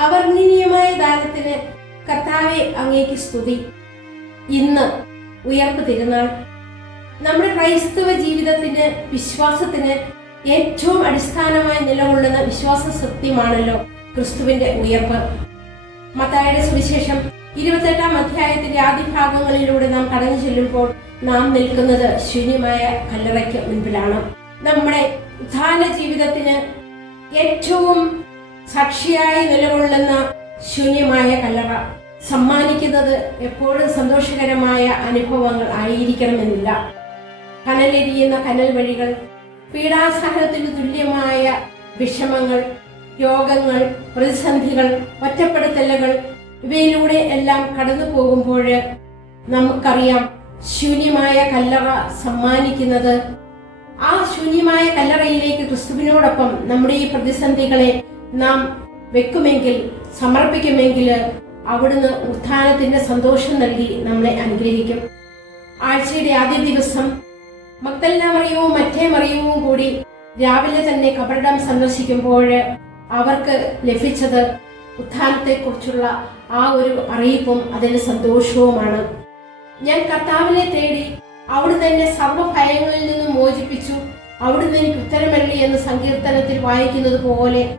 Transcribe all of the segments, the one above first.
അവർണനീയമായ ദാനത്തിന് കർത്താവെ അങ്ങേക്ക് സ്തുതി. ഇന്ന് ഉയർപ്പ് തിരുനാൾ. നമ്മുടെ ക്രൈസ്തവ ജീവിതത്തിന് വിശ്വാസത്തിന് ഏറ്റവും അടിസ്ഥാനമായി നിലകൊള്ളുന്ന വിശ്വാസ സത്യമാണല്ലോ ക്രിസ്തുവിന്റെ ഉയർപ്പ്. മത്തായുടെ സുവിശേഷം ഇരുപത്തെട്ടാം അധ്യായത്തിന്റെ ആദ്യ ഭാഗങ്ങളിലൂടെ നാം കടന്നു ചെല്ലുമ്പോൾ നാം നിൽക്കുന്നത് ശൂന്യമായ കല്ലറയ്ക്ക് മുൻപിലാണ്. നമ്മുടെ ഉദ്ധാന ജീവിതത്തിന് ഏറ്റവും സാക്ഷിയായി നിലകൊള്ളുന്ന ശൂന്യമായ കല്ലറ. സമ്മാനിക്കുന്നത് എപ്പോഴും സന്തോഷകരമായ അനുഭവങ്ങൾ ആയിരിക്കണമെന്നില്ല. കനലെരിയുന്ന കനൽ വഴികൾ പീഡാസഹനത്തിന് തുല്യമായ വിഷമങ്ങൾ രോഗങ്ങൾ പ്രതിസന്ധികൾ ഒറ്റപ്പെടുത്തലുകൾ ഇവയിലൂടെ എല്ലാം കടന്നു പോകുമ്പോൾ നമുക്കറിയാം ശൂന്യമായ കല്ലറ സമ്മാനിക്കുന്നത്. ആ ശൂന്യമായ കല്ലറയിലേക്ക് ക്രിസ്തുവിനോടൊപ്പം നമ്മുടെ ഈ പ്രതിസന്ധികളെ നാം വെക്കുമെങ്കിൽ സമർപ്പിക്കുമെങ്കിൽ അവിടുന്ന് ഉത്ഥാനത്തിന്റെ സന്തോഷം നൽകി നമ്മളെ അനുഗ്രഹിക്കും. ആഴ്ചയുടെ ആദ്യ ദിവസം മക്തല്ല മറിയവും മറ്റേ മറിയവും കൂടി രാവിലെ തന്നെ കബറിടം സന്ദർശിക്കുമ്പോൾ അവർക്ക് ലഭിച്ചത് ഉത്ഥാനത്തെക്കുറിച്ചുള്ള ആ ഒരു അറിയിപ്പും അതിന്റെ സന്തോഷവുമാണ്. ഞാൻ കർത്താവിനെ തേടി അവിടുന്ന് എന്നെ സർവഭയങ്ങളിൽ നിന്നും മോചിപ്പിച്ചു. അവിടുന്ന് എനിക്ക് ഉത്തരമല്ലി എന്ന് സങ്കീർത്തനത്തിൽ വായിക്കുന്നത് പോലെ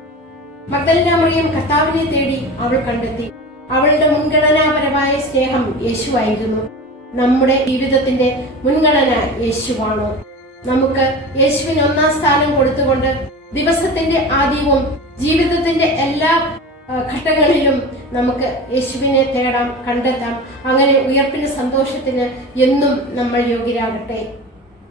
മഗ്ദലന മറിയം കർത്താവിനെ തേടി അവൾ കണ്ടെത്തി. അവളുടെ മുൻഗണനാപരമായ സ്നേഹം യേശുവായിരുന്നു. നമ്മുടെ ജീവിതത്തിന്റെ മുൻഗണന യേശുവാണ്. നമുക്ക് യേശുവിന് ഒന്നാം സ്ഥാനം കൊടുത്തുകൊണ്ട് ദിവസത്തിന്റെ ആദ്യവും ജീവിതത്തിന്റെ എല്ലാ ഘട്ടങ്ങളിലും നമുക്ക് യേശുവിനെ തേടാം കണ്ടെത്താം. അങ്ങനെ ഉയർപ്പിന് സന്തോഷത്തിന് എന്നും നമ്മൾ യോഗ്യരാകട്ടെ.